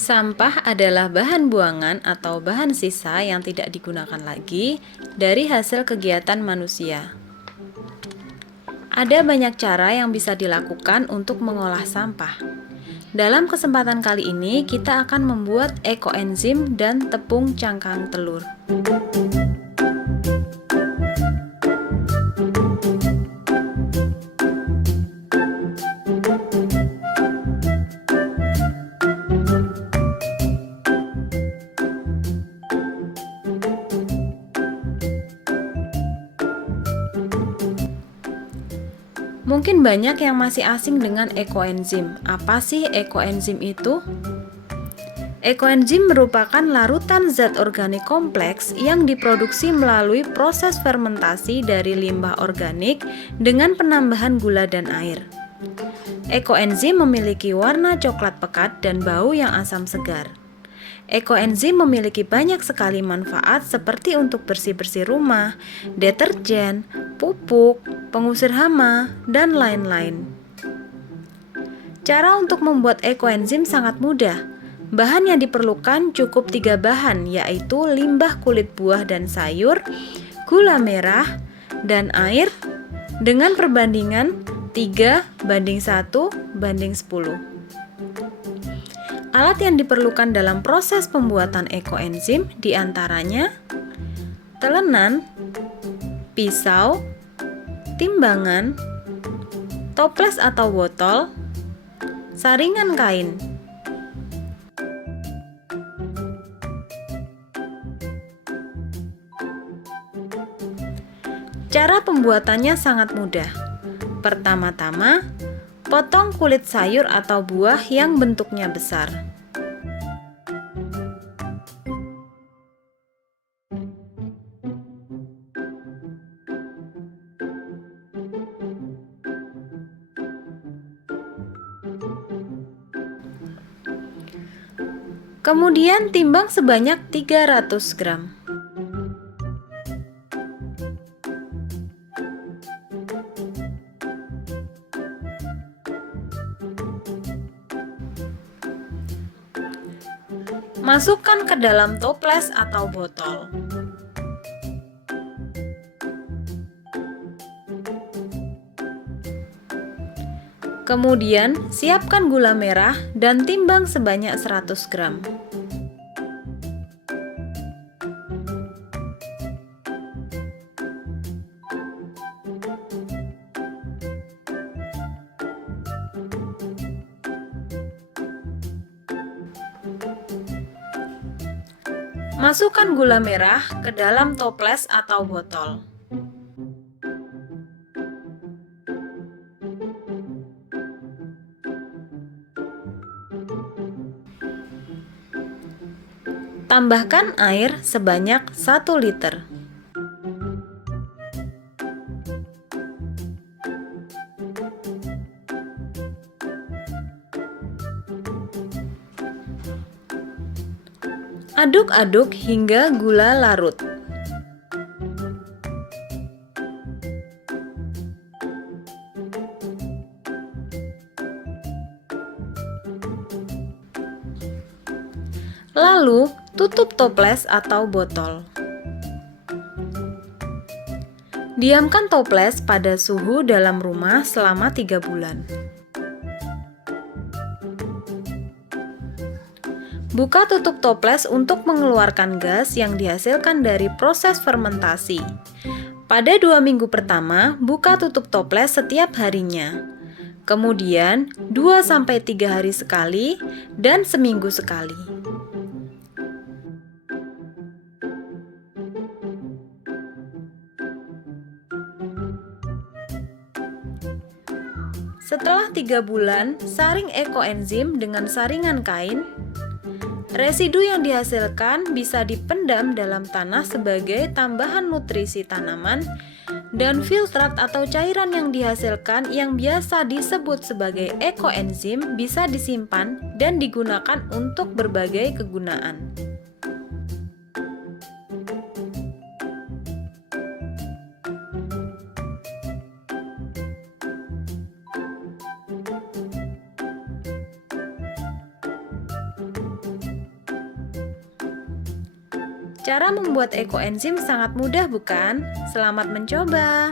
Sampah adalah bahan buangan atau bahan sisa yang tidak digunakan lagi dari hasil kegiatan manusia. Ada banyak cara yang bisa dilakukan untuk mengolah sampah. Dalam kesempatan kali ini, kita akan membuat ekoenzim dan tepung cangkang telur. Mungkin banyak yang masih asing dengan ekoenzim. Apa sih ekoenzim itu? Ekoenzim merupakan larutan zat organik kompleks yang diproduksi melalui proses fermentasi dari limbah organik dengan penambahan gula dan air. Ekoenzim memiliki warna coklat pekat dan bau yang asam segar. Ekoenzim memiliki banyak sekali manfaat seperti untuk bersih-bersih rumah, deterjen, pupuk, pengusir hama, dan lain-lain. Cara untuk membuat ekoenzim sangat mudah. Bahan yang diperlukan cukup 3 bahan, yaitu limbah kulit buah dan sayur, gula merah, dan air dengan perbandingan 3:1:10. Alat yang diperlukan dalam proses pembuatan ekoenzim diantaranya telenan, pisau, timbangan, toples atau botol, saringan kain. Cara pembuatannya sangat mudah. Pertama-tama, potong kulit sayur atau buah yang bentuknya besar. Kemudian timbang sebanyak 300 gram. Masukkan ke dalam toples atau botol. Kemudian, siapkan gula merah dan timbang sebanyak 100 gram. Masukkan gula merah ke dalam toples atau botol. Tambahkan air sebanyak 1 liter. Aduk-aduk hingga gula larut. Lalu, tutup toples atau botol. Diamkan toples pada suhu dalam rumah selama 3 bulan. Buka tutup toples untuk mengeluarkan gas yang dihasilkan dari proses fermentasi. Pada 2 minggu pertama, buka tutup toples setiap harinya. Kemudian, 2-3 hari sekali dan seminggu sekali. Setelah 3 bulan, saring ekoenzim dengan saringan kain. Residu yang dihasilkan bisa dipendam dalam tanah sebagai tambahan nutrisi tanaman, dan filtrat atau cairan yang dihasilkan yang biasa disebut sebagai ekoenzim bisa disimpan dan digunakan untuk berbagai kegunaan. Cara membuat ekoenzim sangat mudah bukan? Selamat mencoba.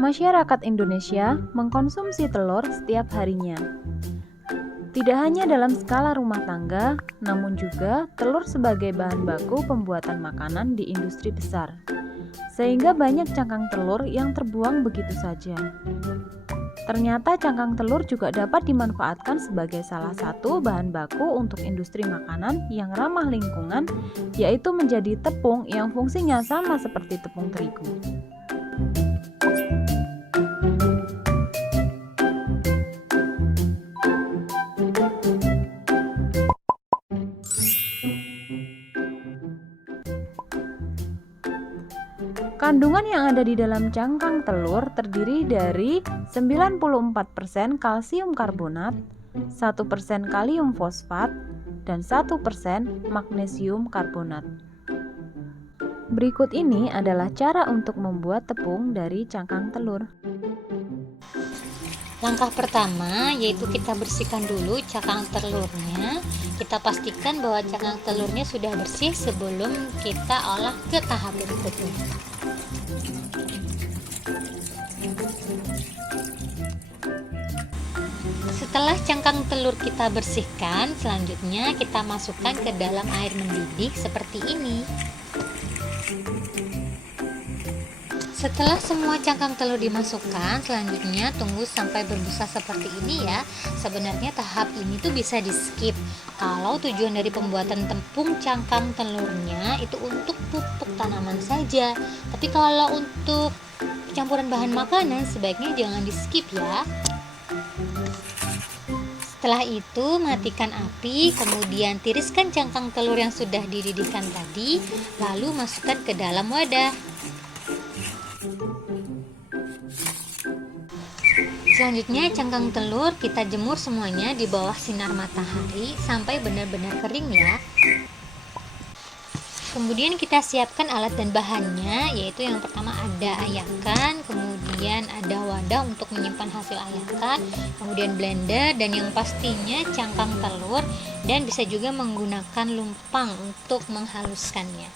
Masyarakat Indonesia mengkonsumsi telur setiap harinya. Tidak hanya dalam skala rumah tangga, namun juga telur sebagai bahan baku pembuatan makanan di industri besar. Sehingga banyak cangkang telur yang terbuang begitu saja. Ternyata cangkang telur juga dapat dimanfaatkan sebagai salah satu bahan baku untuk industri makanan yang ramah lingkungan, yaitu menjadi tepung yang fungsinya sama seperti tepung terigu. Kandungan yang ada di dalam cangkang telur terdiri dari 94% kalsium karbonat, 1% kalium fosfat, dan 1% magnesium karbonat. Berikut ini adalah cara untuk membuat tepung dari cangkang telur. Langkah pertama yaitu kita bersihkan dulu cangkang telurnya. Kita pastikan bahwa cangkang telurnya sudah bersih sebelum kita olah ke tahap berikutnya. Setelah cangkang telur kita bersihkan, selanjutnya kita masukkan ke dalam air mendidih seperti ini. Setelah semua cangkang telur dimasukkan, selanjutnya tunggu sampai berbusa seperti ini ya. Sebenarnya tahap ini tuh bisa di skip kalau tujuan dari pembuatan tepung cangkang telurnya itu untuk pupuk tanaman saja. Tapi kalau untuk campuran bahan makanan sebaiknya jangan di skip ya. Setelah itu matikan api, kemudian tiriskan cangkang telur yang sudah dididihkan tadi, lalu masukkan ke dalam wadah. Selanjutnya cangkang telur kita jemur semuanya di bawah sinar matahari sampai benar-benar kering ya. Kemudian kita siapkan alat dan bahannya, yaitu yang pertama ada ayakan, kemudian ada wadah untuk menyimpan hasil ayakan, kemudian blender, dan yang pastinya cangkang telur, dan bisa juga menggunakan lumpang untuk menghaluskannya.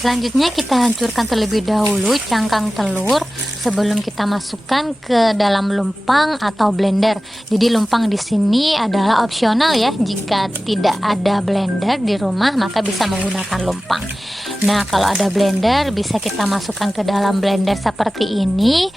Selanjutnya kita hancurkan terlebih dahulu cangkang telur sebelum kita masukkan ke dalam lumpang atau blender. Jadi lumpang di sini adalah opsional ya. Jika tidak ada blender di rumah maka bisa menggunakan lumpang. Nah, kalau ada blender bisa kita masukkan ke dalam blender seperti ini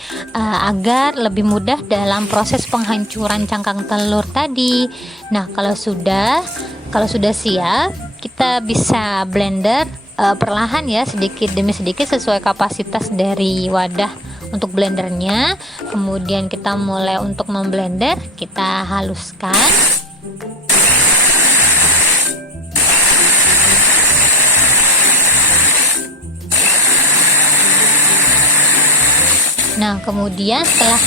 agar lebih mudah dalam proses penghancuran cangkang telur tadi. Nah, kalau sudah siap, kita bisa blender perlahan ya, sedikit demi sedikit sesuai kapasitas dari wadah untuk blendernya. Kemudian kita mulai untuk memblender, kita haluskan. Nah, kemudian setelah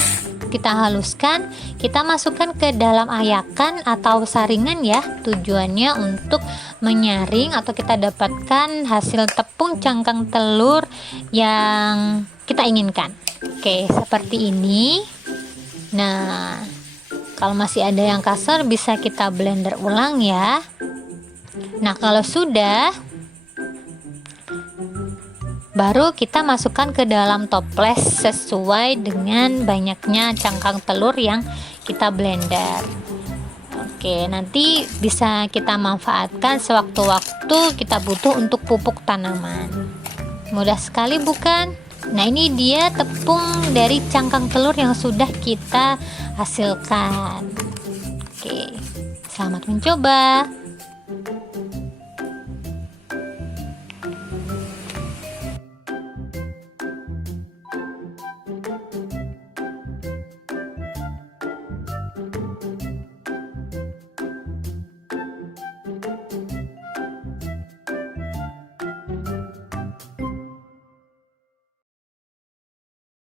kita haluskan, kita masukkan ke dalam ayakan atau saringan ya. Tujuannya untuk menyaring atau kita dapatkan hasil tepung cangkang telur yang kita inginkan. Oke, seperti ini. Nah, kalau masih ada yang kasar bisa kita blender ulang ya. Nah, kalau sudah, baru kita masukkan ke dalam toples sesuai dengan banyaknya cangkang telur yang kita blender. Oke, nanti bisa kita manfaatkan sewaktu-waktu kita butuh untuk pupuk tanaman. Mudah sekali bukan? Nah, ini dia tepung dari cangkang telur yang sudah kita hasilkan. Oke, selamat mencoba.